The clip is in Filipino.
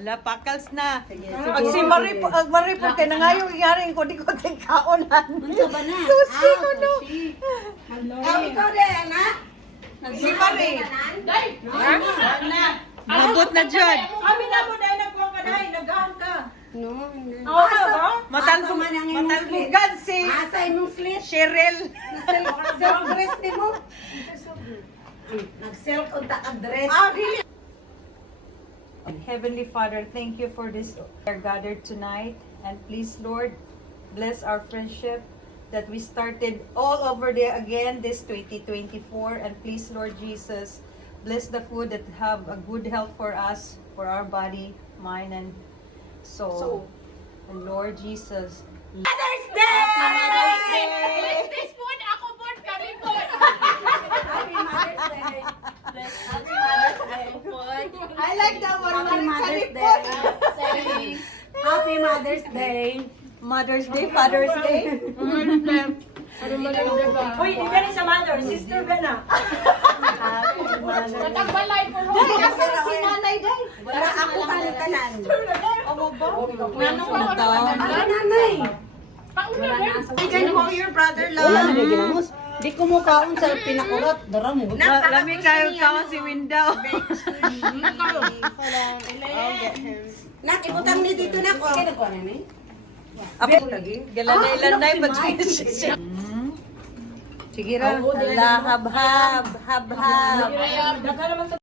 Wala, pakals na. Pag si Marie po kay nangayong yaring ko di ko tay kaonan. Unsa ba na? Sushi ko no. Ikaw din, anak. Si Marie. Mabot na dyan. Kami na mo dahil nagkuha ka dahil nagahan ka. No, no. Oo ba? Asa man ang imong Matalbugan si Asa imong slit? Cheryl. Self-dress ni mo? Nag-self unta ka dress. Really? Heavenly Father, thank you for this we are gathered tonight, and please, Lord, bless our friendship that we started all over there again this 2024, and please, Lord Jesus, bless the food that have a good health for us, for our body, mind, and soul. And Lord Jesus, Mother's Day! Mother's Day! This food, ako food, kami food. Happy Mother's Day! Happy Mother's Day! I like that one. Happy Mother's Day! Happy Mother's Day! Mother's Day, Father's Day. Uy, di ba rin sa mother? Sister ba na? Matagbalay ko ro. Kasi si nanay day. Wala ako kantanan. Nanay. Pauna Can call your brother Wala na love. may ginamos. Di ko mo kaon sa pinakurat. Dara mo. Lami kayo ka si Window. Nakibutang ni dito na ko. Kaya ko na ni. Ako lagi. Galanay-lanay pa Sige ra. Hala, hab-hab. Hab-hab. Nagkaraman sa